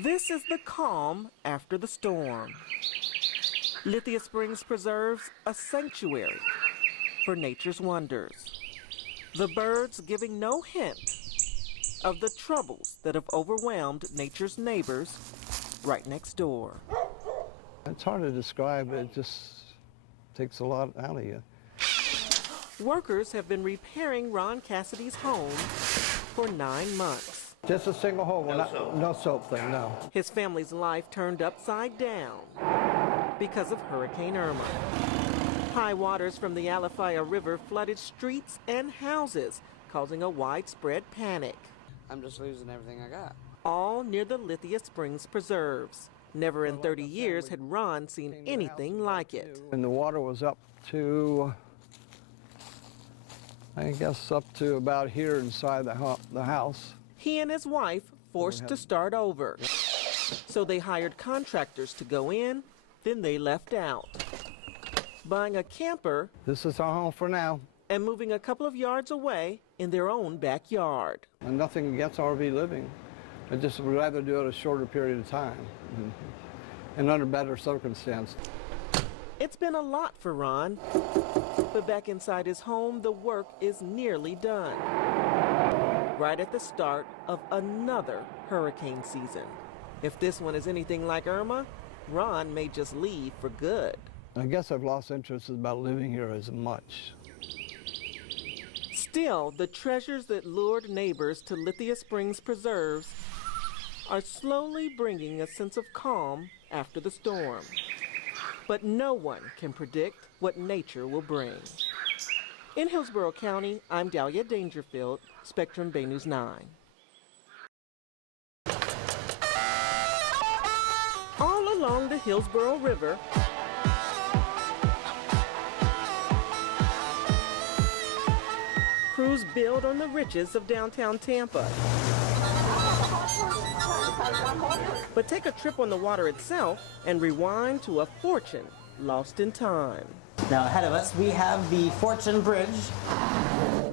This is the calm after the storm. Lithia Springs preserves a sanctuary for nature's wonders. The birds giving no hint of the troubles that have overwhelmed nature's neighbors right next door. It's hard to describe, it just takes a lot out of you. Workers have been repairing Ron Cassidy's home for 9 months. Just a single hole, no soap thing, no. His family's life turned upside down because of Hurricane Irma. High waters from the Alafaya River flooded streets and houses, causing a widespread panic. I'm just losing everything I got. All near the Lithia Springs preserves. Never in 30 years had Ron seen anything like it. And the water was up to, I guess, up to about here inside the house. He and his wife forced to start over. So they hired contractors to go in, then they left out. Buying a camper. This is our home for now. And moving a couple of yards away in their own backyard. And nothing against RV living. I just would rather do it a shorter period of time and under better circumstances. It's been a lot for Ron, but back inside his home, the work is nearly done. Right at the start of another hurricane season. If this one is anything like Irma, Ron may just leave for good. I guess I've lost interest about living here as much. Still, the treasures that lured neighbors to Lithia Springs Preserves are slowly bringing a sense of calm after the storm. But no one can predict what nature will bring. In Hillsborough County, I'm Dahlia Dangerfield, Spectrum Bay News 9. All along the Hillsborough River, crews build on the riches of downtown Tampa. But take a trip on the water itself and rewind to a fortune lost in time. Now ahead of us, we have the Fortune Bridge.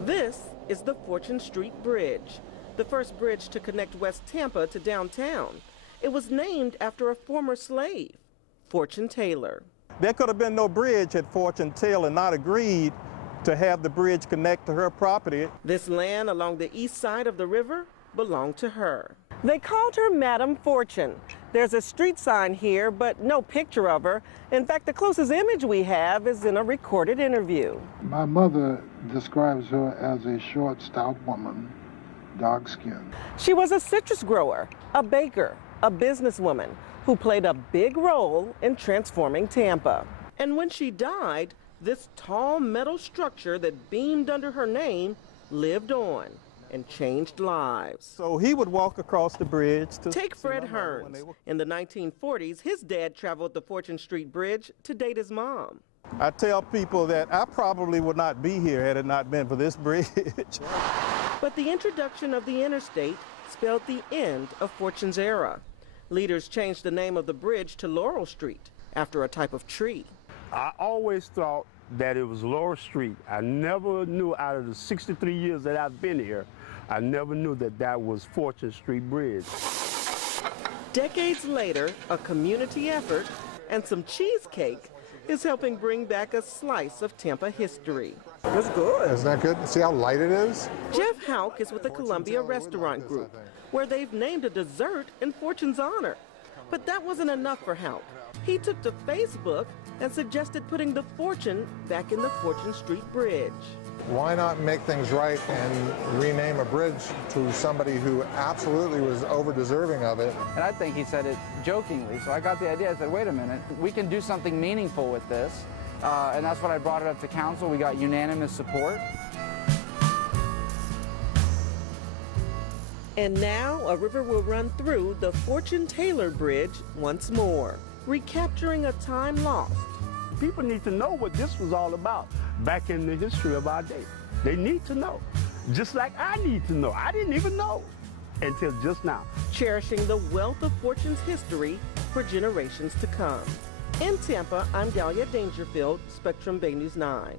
This is the Fortune Street Bridge, the first bridge to connect West Tampa to downtown. It was named after a former slave, Fortune Taylor. There could have been no bridge had Fortune Taylor not agreed to have the bridge connect to her property. This land along the east side of the river belonged to her. They called her Madam Fortune. There's a street sign here, but no picture of her. In fact, the closest image we have is in a recorded interview. My mother describes her as a short, stout woman, dark-skinned. She was a citrus grower, a baker, a businesswoman who played a big role in transforming Tampa. And when she died, this tall metal structure that beamed under her name lived on and changed lives. So he would walk across the bridge to take Fred Hearns. In the 1940s, his dad traveled the Fortune Street Bridge to date his mom. I tell people that I probably would not be here had it not been for this bridge. But the introduction of the interstate spelled the end of Fortune's era. Leaders changed the name of the bridge to Laurel Street after a type of tree. I always thought that it was Laurel Street. I never knew, out of the 63 years that I've been here, I never knew that that was Fortune Street Bridge. Decades later, a community effort and some cheesecake is helping bring back a slice of Tampa history. That's good. Isn't that good? See how light it is? Jeff Houck is with the Columbia Restaurant Group, where they've named a dessert in Fortune's honor. But that wasn't enough for Houck. He took to Facebook and suggested putting the Fortune back in the Fortune Street Bridge. Why not make things right and rename a bridge to somebody who absolutely was over-deserving of it? And I think he said it jokingly, so I got the idea. I said, wait a minute, we can do something meaningful with this. And that's when I brought it up to council. We got unanimous support. And now a river will run through the Fortune Taylor Bridge once more, recapturing a time lost. People need to know what this was all about back in the history of our day. They need to know, just like I need to know. I didn't even know until just now. Cherishing the wealth of Fortune's history for generations to come. In Tampa, I'm Dahlia Dangerfield, Spectrum Bay News 9.